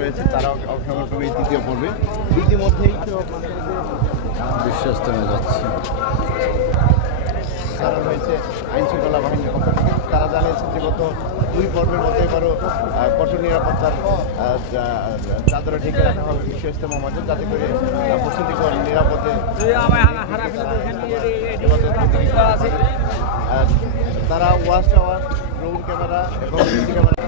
রয়েছে তারা অংশগ্রহণ করবে তৃতীয় পর্বে। ইতিমধ্যেই বিশ্বস্তমে যাচ্ছে তারা হয়েছে আইন শৃঙ্খলা বাহিনীর পক্ষ থেকে। তারা জানিয়েছে যে গত 2 পর্বের মতো এবারও কঠোর নিরাপত্তার চাদরে ঢেকে রাখা হবে বিশ্ব ইজতেমা মসজিদ, যাতে করে উপস্থিতিগণ নিরাপদে তারা ওয়াচ টাওয়ার, ড্রোন ক্যামেরা এবং সিসি ক্যামেরা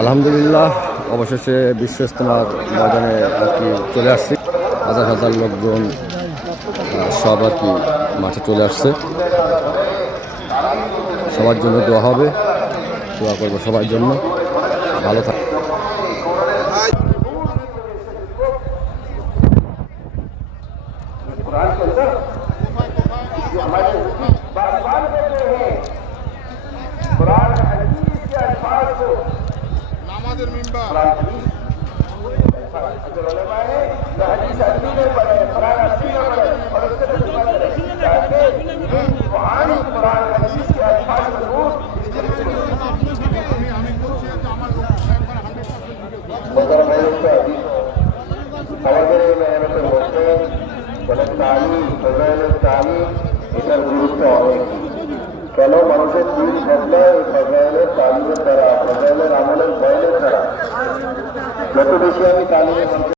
আলহামদুলিল্লাহ অবশেষে বিশ্ব ইজতেমার ময়দানে আর কি চলে আসছি। হাজার হাজার লোকজন সব আর কি মাঠে চলে আসছে। সবার জন্য দোয়া হবে, দোয়া করবো সবার জন্য। ভালো থাক। এটার গুরুত্ব অনেক। কেন মানুষের দিন বদলায় ফজাইলের তালিমের দ্বারা, ফজাইলের আমলের বয়নের দ্বারা। যত বেশি আমি তালিমে